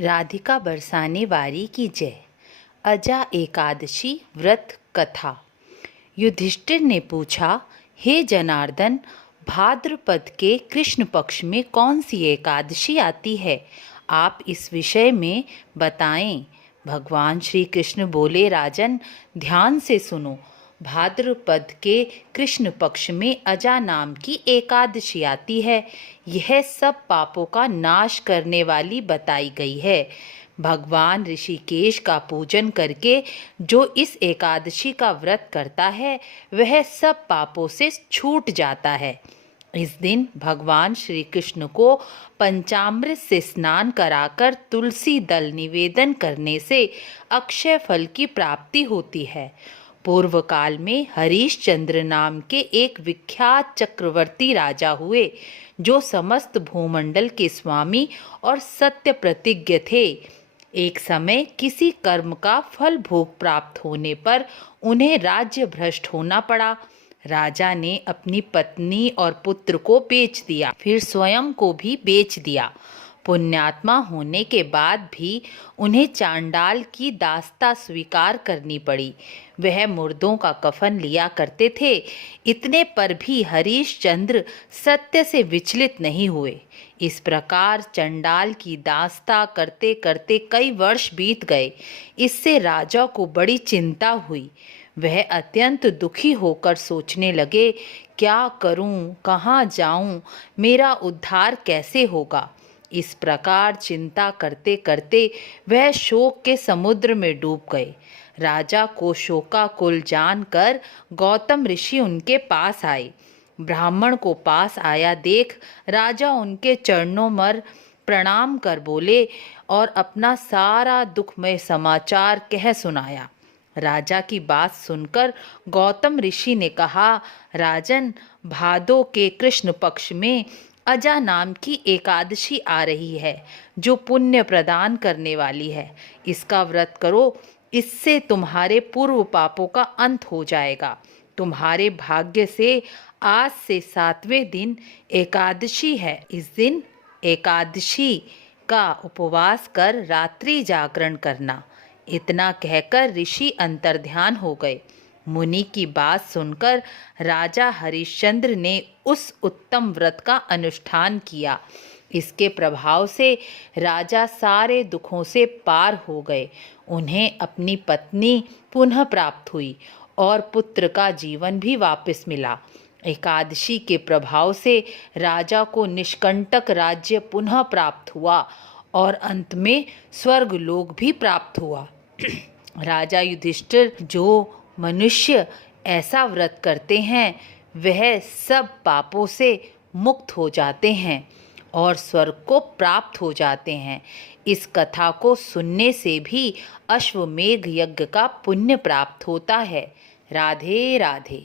राधिका बरसाने वारी की जय। अजा एकादशी व्रत कथा। युधिष्ठिर ने पूछा, हे जनार्दन, भाद्रपद के कृष्ण पक्ष में कौन सी एकादशी आती है? आप इस विषय में बताएं। भगवान श्री कृष्ण बोले, राजन, ध्यान से सुनो। भाद्रपद के कृष्ण पक्ष में अजा नाम की एकादशी आती है। यह सब पापों का नाश करने वाली बताई गई है। भगवान ऋषिकेश का पूजन करके जो इस एकादशी का व्रत करता है वह सब पापों से छूट जाता है। इस दिन भगवान श्री कृष्ण को पंचामृत से स्नान कराकर तुलसी दल निवेदन करने से अक्षय फल की प्राप्ति होती है। पूर्व काल में हरिश्चंद्र नाम के एक विख्यात चक्रवर्ती राजा हुए, जो समस्त भूमंडल के स्वामी और सत्य प्रतिज्ञ थे। एक समय किसी कर्म का फल भोग प्राप्त होने पर उन्हें राज्य भ्रष्ट होना पड़ा। राजा ने अपनी पत्नी और पुत्र को बेच दिया, फिर स्वयं को भी बेच दिया। पुण्यात्मा होने के बाद भी उन्हें चांडाल की दास्ता स्वीकार करनी पड़ी। वह मुर्दों का कफन लिया करते थे। इतने पर भी हरिश्चंद्र सत्य से विचलित नहीं हुए। इस प्रकार चंडाल की दास्ता करते करते कई वर्ष बीत गए। इससे राजा को बड़ी चिंता हुई। वह अत्यंत दुखी होकर सोचने लगे, क्या करूं, कहाँ जाऊं, मेरा उद्धार कैसे होगा। इस प्रकार चिंता करते करते वह शोक के समुद्र में डूब गए। राजा को शोकाकुल जानकर गौतम ऋषि उनके पास आए। ब्राह्मण को पास आया देख राजा उनके चरणों मर प्रणाम कर बोले और अपना सारा दुखमय समाचार कह सुनाया। राजा की बात सुनकर गौतम ऋषि ने कहा, राजन, भादो के कृष्ण पक्ष में अजा नाम की एकादशी आ रही है, जो पुण्य प्रदान करने वाली है। इसका व्रत करो, इससे तुम्हारे पूर्व पापों का अंत हो जाएगा। तुम्हारे भाग्य से आज से 7वें दिन एकादशी है। इस दिन एकादशी का उपवास कर रात्रि जागरण करना। इतना कहकर ऋषि अंतर्ध्यान हो गए। मुनि की बात सुनकर राजा हरिश्चंद्र ने उस उत्तम व्रत का अनुष्ठान किया। इसके प्रभाव से राजा सारे दुखों से पार हो गए। उन्हें अपनी पत्नी पुनः प्राप्त हुई और पुत्र का जीवन भी वापस मिला। एकादशी के प्रभाव से राजा को निष्कंटक राज्य पुनः प्राप्त हुआ और अंत में स्वर्ग लोक भी प्राप्त हुआ। राजा युधिष्ठिर, जो मनुष्य ऐसा व्रत करते हैं वह सब पापों से मुक्त हो जाते हैं और स्वर्ग को प्राप्त हो जाते हैं। इस कथा को सुनने से भी अश्वमेध यज्ञ का पुण्य प्राप्त होता है। राधे राधे।